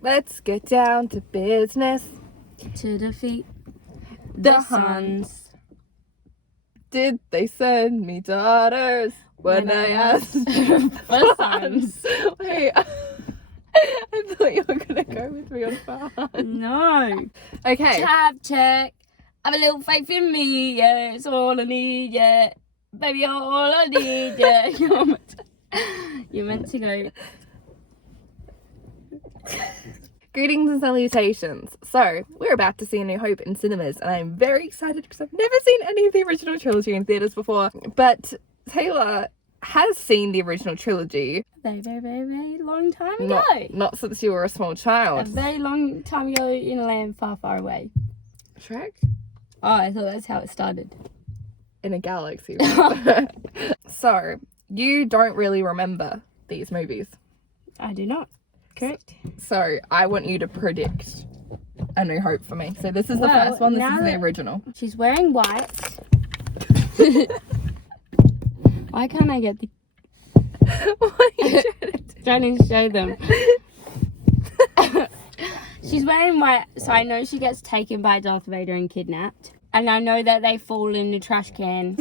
Let's get down to business. To defeat The Huns. Did they send me daughters when I asked for sons? Wait, I thought you were gonna go with me on fun. No. Okay. Tab check. Have a little faith in me, yeah. It's all I need, yeah. Baby, all I need, yeah. You're meant to go. Greetings and salutations. So, we're about to see A New Hope in cinemas, and I'm very excited because I've never seen any of the original trilogy in theatres before. But Taylor has seen the original trilogy. Very, very, very, very long time ago. Not since you were a small child. A very long time ago in a land far, far away. Shrek? Oh, I thought that's how it started. In a galaxy. So, you don't really remember these movies. I do not. Correct. So, I want you to predict A New Hope for me. So, this is the first one. This is the original. She's wearing white. Why can't I get the... What are you trying to show them? She's wearing white, so I know she gets taken by Darth Vader and kidnapped. And I know that they fall in the trash can.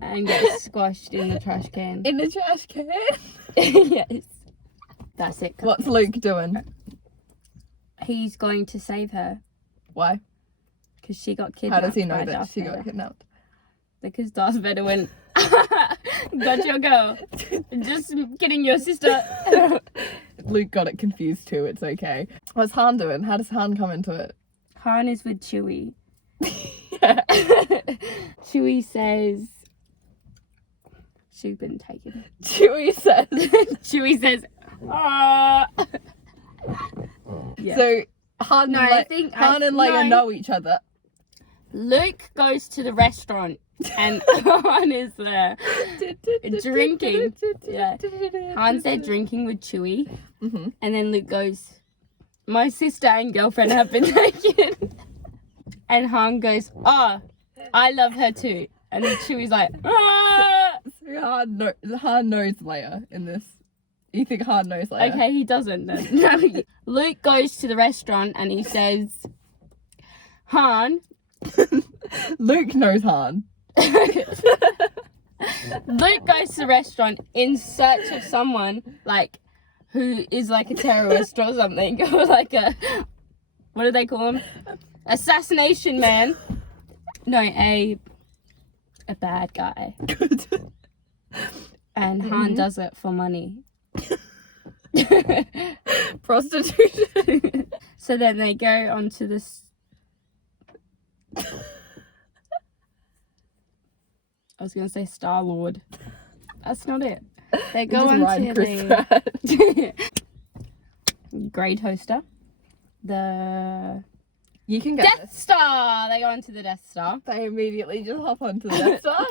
And get squashed in the trash can. In the trash can? Yes. That's it. What's Luke doing? He's going to save her. Why? Because she got kidnapped. How does he know by that Darth she Vader. got kidnapped? Because Darth Vader went, got your girl. Just kidding, your sister. Luke got it confused too, it's okay. What's Han doing? How does Han come into it? Han is with Chewie. Yeah. Chewie says, she's been taken. Chewie says. Chewie says, ah. Yeah. So Han, and Leia know each other. Luke goes to the restaurant and Han is there drinking. Yeah. Han's there drinking with Chewie. Mm-hmm. And then Luke goes, my sister and girlfriend have been taken. And Han goes, oh, I love her too. And then Chewie's like, ah. So Han knows Leia in this. You think Han knows Leia? Okay, he doesn't then. Luke goes to the restaurant and he says, Han. Luke knows Han. Luke goes to the restaurant in search of someone, like, who is like a terrorist or something. Or like a, what do they call him? Assassination man. No, a bad guy. Good. And Han does it for money. Prostitution. So then they go onto this. I was gonna say Star-Lord. That's not it. They go onto the grey toaster. You can get Death Star! They go onto the Death Star. They immediately just hop onto the Death Star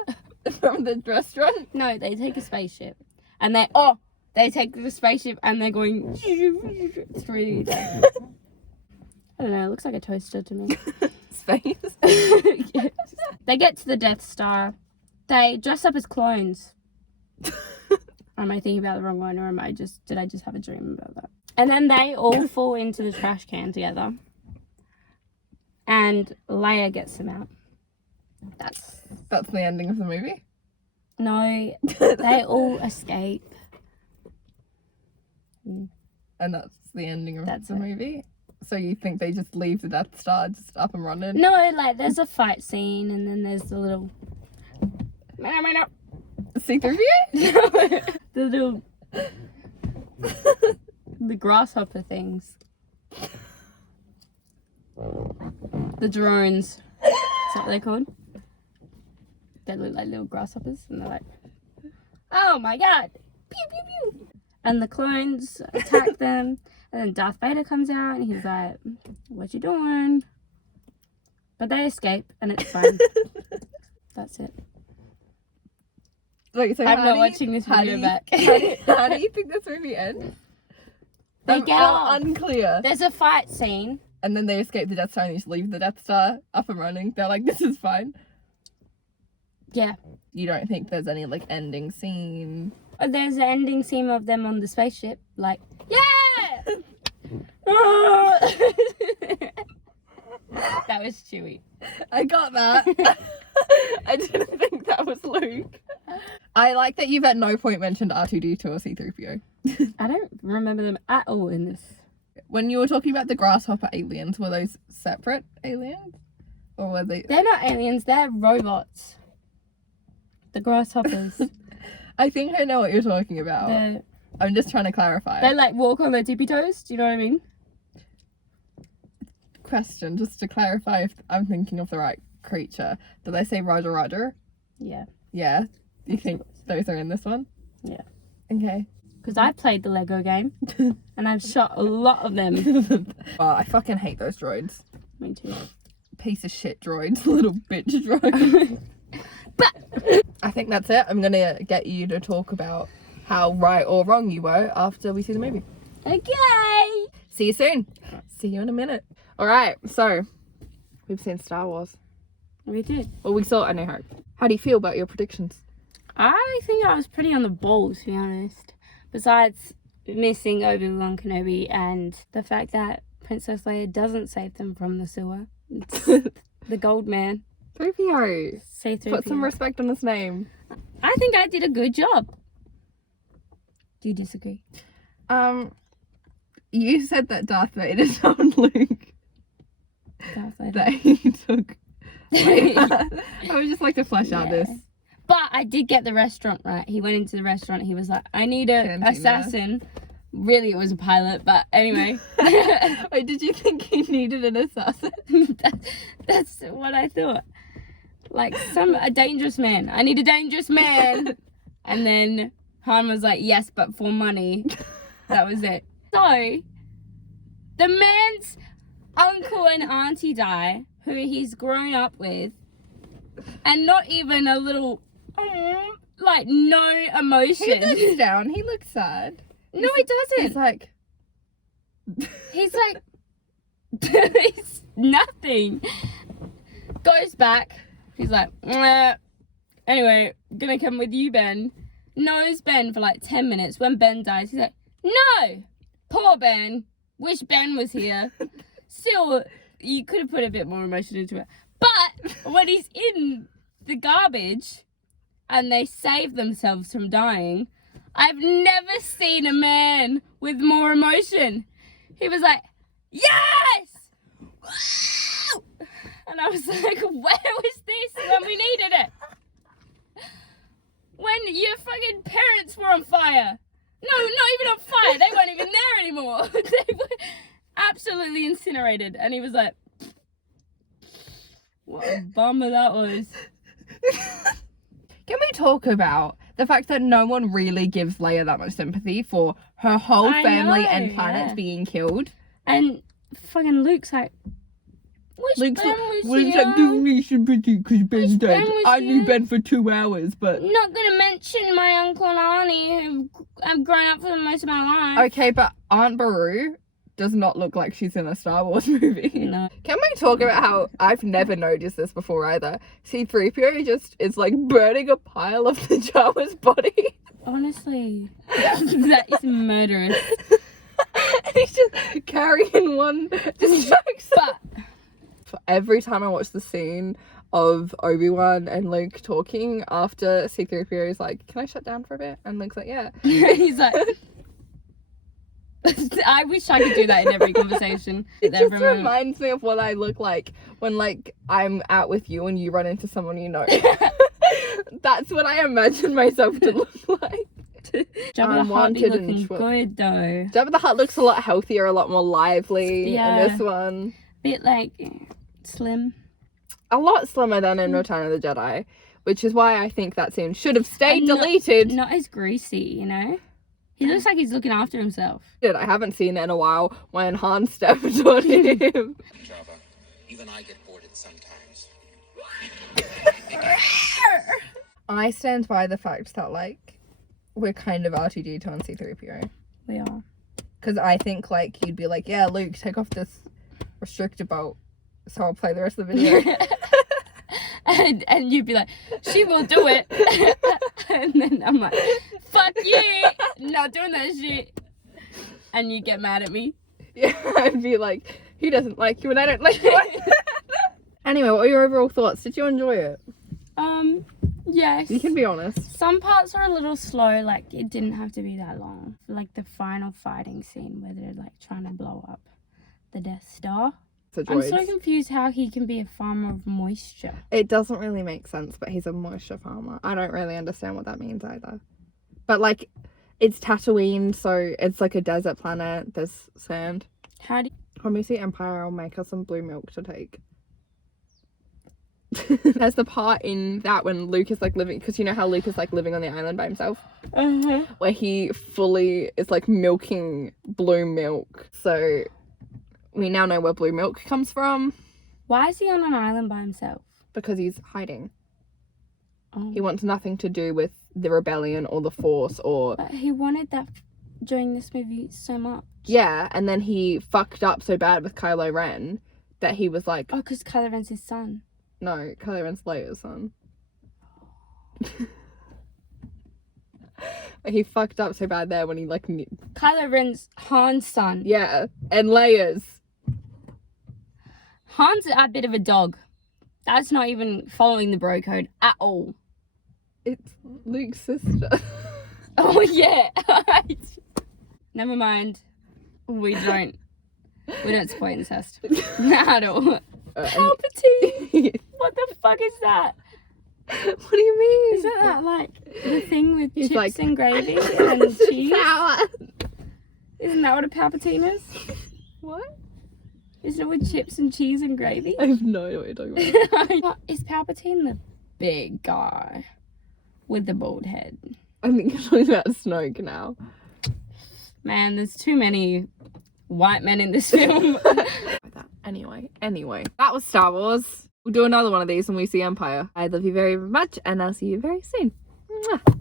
from the restaurant. No, they take a spaceship. And they take the spaceship and they're going through. I don't know, it looks like a toaster to me. Space. Yes. They get to the Death Star. They dress up as clones. Am I thinking about the wrong one, or did I just have a dream about that? And then they all fall into the trash can together. And Leia gets them out. That's the ending of the movie? No, they all escape. And that's the ending of That's the it. movie? So you think they just leave the Death Star just up and running? No, like there's a fight scene and then there's the little See-through the little the grasshopper things. The drones. Is that what they're called? They look like little grasshoppers and they're like, oh my god! Pew pew pew! And the clones attack them, and then Darth Vader comes out and he's like, what you doing? But they escape and it's fine. That's it. Wait, so I'm not watching this video back. How do you think this movie ends? They get off. Unclear. There's a fight scene. And then they escape the Death Star and they just leave the Death Star up and running. They're like, this is fine. Yeah. You don't think there's any, like, ending scene? There's an ending scene of them on the spaceship. Like, yeah! that was Chewie. I got that. I didn't think that was Luke. I like that you've at no point mentioned R2D2 or C-3PO. I don't remember them at all in this. When you were talking about the grasshopper aliens, were those separate aliens? Or were they... They're not aliens, they're robots. The grasshoppers. I think I know what you're talking about. I'm just trying to clarify. They like walk on their tippy toes, do you know what I mean? Question, just to clarify if I'm thinking of the right creature. Did I say Roger Roger? Yeah. Yeah? You think those are in this one? Yeah. Okay. Because I played the Lego game, and I've shot a lot of them. Oh, I fucking hate those droids. Me too. Piece of shit droids. Little bitch droids. I think that's it. I'm gonna get you to talk about how right or wrong you were after we see the movie. Okay! See you soon. See you in a minute. Alright, so we've seen Star Wars. We did. Well, we saw A New Hope. How do you feel about your predictions? I think I was pretty on the ball, to be honest. Besides missing Obi-Wan Kenobi and the fact that Princess Leia doesn't save them from the sewer. It's the gold man. 3PO. Say 3PO. Put some respect on his name. I think I did a good job. Do you disagree? You said that Darth Vader told Luke Darth Vader. that he took... I would just like to flesh out this. But I did get the restaurant right. He went into the restaurant. He was like, I need a Cantina. assassin. Really, it was a pilot, but anyway. Wait, did you think he needed an assassin? That's what I thought. Like, a dangerous man. I need a dangerous man. And then Han was like, yes, but for money. That was it. So, the man's uncle and auntie die, who he's grown up with, and not even a little, like, no emotion. He looks down. He looks sad. No, he doesn't. He's like... He's like... He's nothing. Goes back. He's like, "Mwah. Anyway, gonna come with you, Ben." Knows Ben for like 10 minutes. When Ben dies, he's like, no! Poor Ben. Wish Ben was here. Still, you could have put a bit more emotion into it. But when he's in the garbage and they save themselves from dying, I've never seen a man with more emotion. He was like, yes! Woo! And I was like, where was this when we needed it? When your fucking parents were on fire. No, not even on fire. They weren't even there anymore. They were absolutely incinerated. And he was like, what a bummer that was. Can we talk about the fact that no one really gives Leia that much sympathy for her whole family and planet being killed? And fucking Luke's like, Luke's Ben was Luke's here. like, give me sympathy because Ben's dead. Ben was I knew here. Ben for 2 hours, but... Not gonna mention my uncle and auntie who I've grown up for the most of my life. Okay, but Aunt Beru does not look like she's in a Star Wars movie. No. Can we talk about how I've never noticed this before either? C-3PO just is like burning a pile of the Jawa's body. Honestly, that is murderous. And he's just carrying one. But Every time I watch the scene of Obi-Wan and Luke talking after C-3PO is like, can I shut down for a bit? And Luke's like, yeah. he's like, I wish I could do that in every conversation. It just reminds me of what I look like when, like, I'm out with you and you run into someone you know. That's what I imagine myself to look like. Jabba the Hutt be looking good though. Jabba the Hutt looks a lot healthier, a lot more lively Yeah. in this one. Bit like slim. A lot slimmer than in Return of the Jedi, which is why I think that scene should have stayed And deleted. Not as greasy, you know? He looks like he's looking after himself. I haven't seen it in a while when Han stepped on him. Java, even I get bored sometimes. I stand by the fact that, like, we're kind of R2D2 and C-3PO. We are. Because I think, like, you'd be like, yeah, Luke, take off this restrictor bolt so I'll play the rest of the video. and you'd be like, she will do it. And then I'm like, fuck you, not doing that shit. And you get mad at me. Yeah, I'd be like, he doesn't like you and I don't like you. Anyway, what are your overall thoughts? Did you enjoy it? Yes. You can be honest. Some parts are a little slow, like it didn't have to be that long. Like the final fighting scene where they're like trying to blow up the Death Star. I'm so confused how he can be a farmer of moisture. It doesn't really make sense, but he's a moisture farmer. I don't really understand what that means either. But like, it's Tatooine, so it's like a desert planet. There's sand. How do When we see Empire, I'll make us some blue milk to take. There's the part in that when Luke is like living, because you know how Luke is like living on the island by himself, where he fully is like milking blue milk. So we now know where blue milk comes from. Why is he on an island by himself? Because he's hiding. Oh. He wants nothing to do with the rebellion or the Force or... But he wanted that during this movie so much. Yeah, and then he fucked up so bad with Kylo Ren that he was like... Oh, because Kylo Ren's his son. No, Kylo Ren's Leia's son. He fucked up so bad there when he like... Kylo Ren's Han's son. Yeah, and Leia's. Han's a bit of a dog. That's not even following the bro code at all. It's Luke's sister. Oh, yeah. Never mind. We don't support incest. At all. Palpatine! What the fuck is that? What do you mean? Isn't that like the thing with He's chips like, and gravy and cheese? Power. Isn't that what a Palpatine is? What? Isn't it with chips and cheese and gravy? I have no idea what you're talking about. Is Palpatine the big guy with the bald head? I think you're talking about Snoke now. Man, there's too many white men in this film. Anyway, that was Star Wars. We'll do another one of these when we see Empire. I love you very, very much, and I'll see you very soon. Mwah.